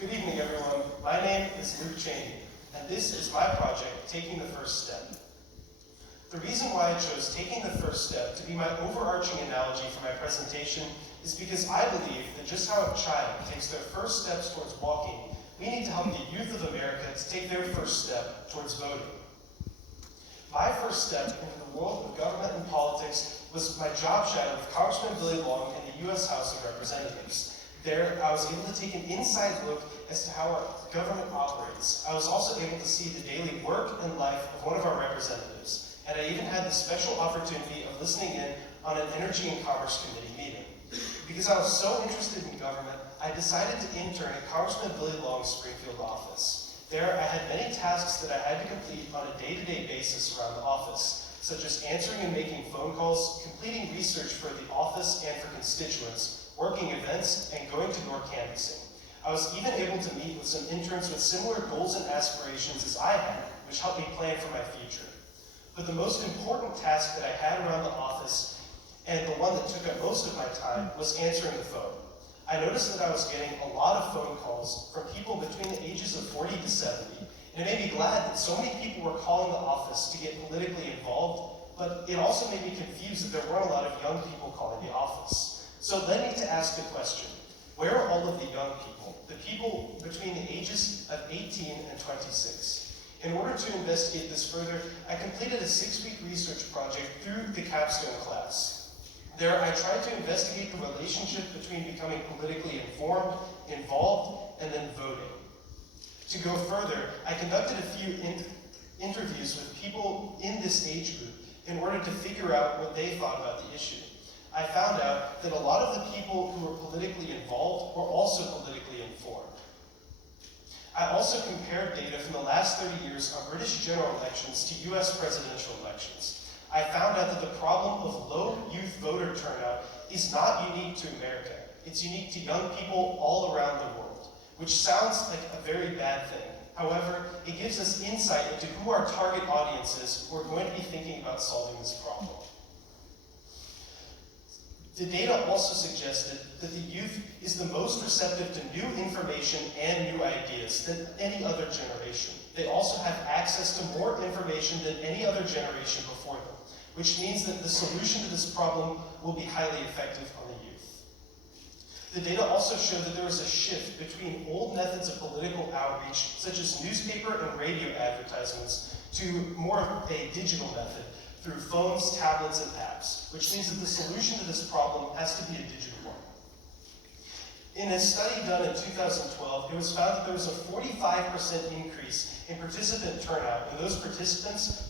Good evening, everyone. My name is Luke Chaney, and this is my project, Taking the First Step. The reason why I chose Taking the First Step to be my overarching analogy for my presentation is because I believe that just how a child takes their first steps towards walking, we need to help the youth of America to take their first step towards voting. My first step into the world of government and politics was my job shadow with Congressman Billy Long in the U.S. House of Representatives. There, I was able to take an inside look as to how our government operates. I was also able to see the daily work and life of one of our representatives, and I even had the special opportunity of listening in on an Energy and Commerce Committee meeting. Because I was so interested in government, I decided to intern at Congressman Billy Long's Springfield office. There, I had many tasks that I had to complete on a day-to-day basis around the office, such as answering and making phone calls, completing research for the office and for constituents, working events, and going to door canvassing. I was even able to meet with some interns with similar goals and aspirations as I had, which helped me plan for my future. But the most important task that I had around the office, and the one that took up most of my time, was answering the phone. I noticed that I was getting a lot of phone calls from people between the ages of 40 to 70, and it made me glad that so many people were calling the office to get politically involved, but it also made me confused that there weren't a lot of young people calling the office. So it led me to ask the question, where are all of the young people, the people between the ages of 18 and 26? In order to investigate this further, I completed a 6-week research project through the Capstone class. There, I tried to investigate the relationship between becoming politically informed, involved, and then voting. To go further, I conducted a few interviews with people in this age group in order to figure out what they thought about the issue. I found out that a lot of the people who were politically involved were also politically informed. I also compared data from the last 30 years on British general elections to US presidential elections. I found out that the problem of low youth voter turnout is not unique to America. It's unique to young people all around the world, which sounds like a very bad thing. However, it gives us insight into who our target audience is who are going to be thinking about solving this problem. The data also suggested that the youth is the most receptive to new information and new ideas than any other generation. They also have access to more information than any other generation before them, which means that the solution to this problem will be highly effective on the youth. The data also showed that there was a shift between old methods of political outreach, such as newspaper and radio advertisements, to more of a digital method, through phones, tablets, and apps, which means that the solution to this problem has to be a digital one. In a study done in 2012, it was found that there was a 45% increase in participant turnout, and those participants